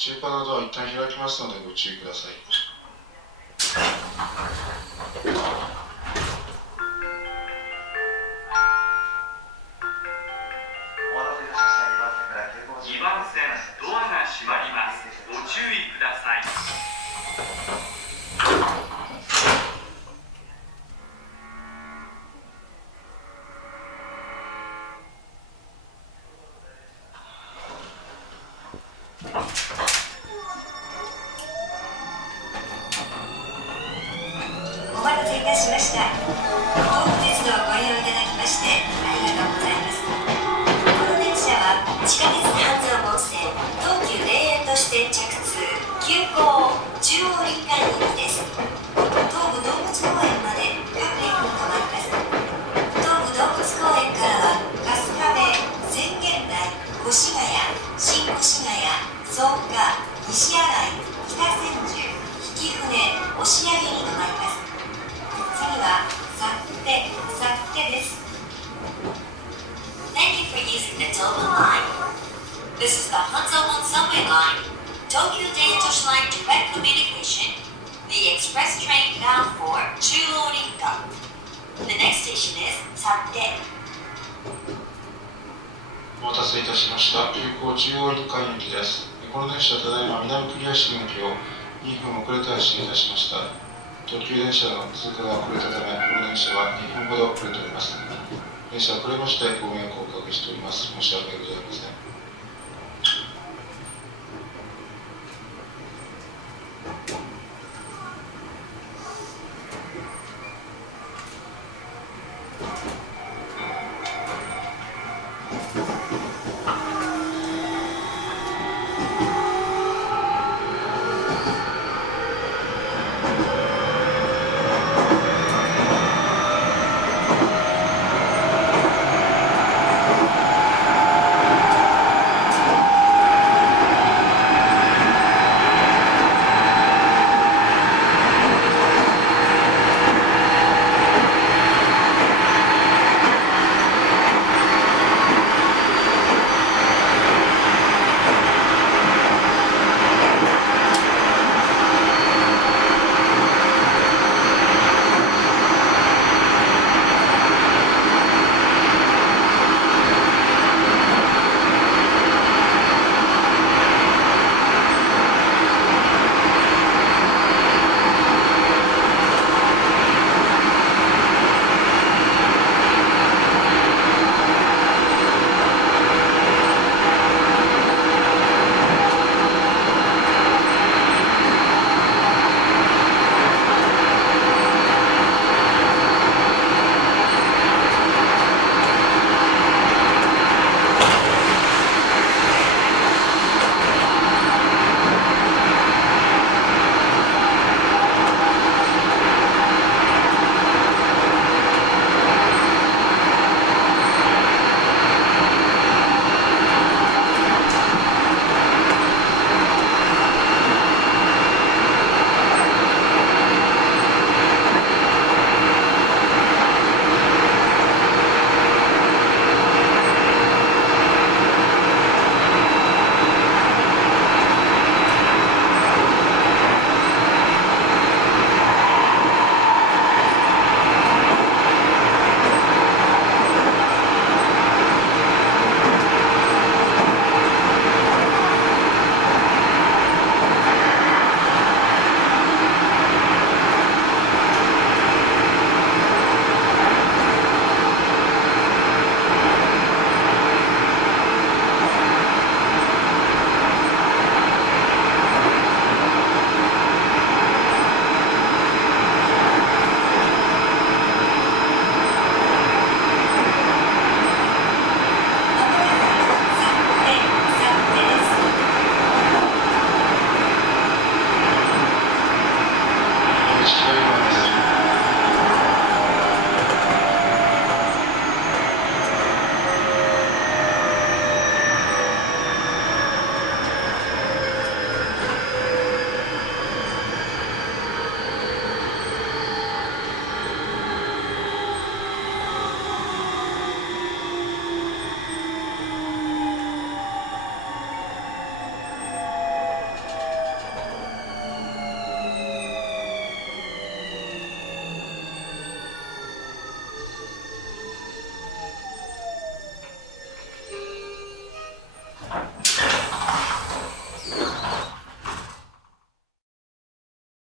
中華のドア一旦開きますのでご注意ください。2番線ドアが閉まります。ご注意ください。お待たせいたしました。東武鉄道をご利用いただきましてありがとうございます。この電車は地下鉄半蔵門線東急田園都市線着通急行中央林間行きです。東武動物公園まで各駅に停まります。東武動物公園からは春日部、浅間台、越谷、新越谷、草加、西新井、北千住、曳舟、押上に停まります。次は幸手です。Thank you for using the Tobin line. This is the Hanzomon subway line, Tokyo Daitoshi Line direct communication, the express train bound for Chuo-Rinka. The next station is Satte. お待たせいたしました。急行中央林間行きです。この電車ただいま南栗橋行きを2分遅れて発進いたしました。特急電車の通過が遅れたため、この電車は2分ほど遅れております。電車遅れましてご迷惑をおかけしております。申し訳ございません。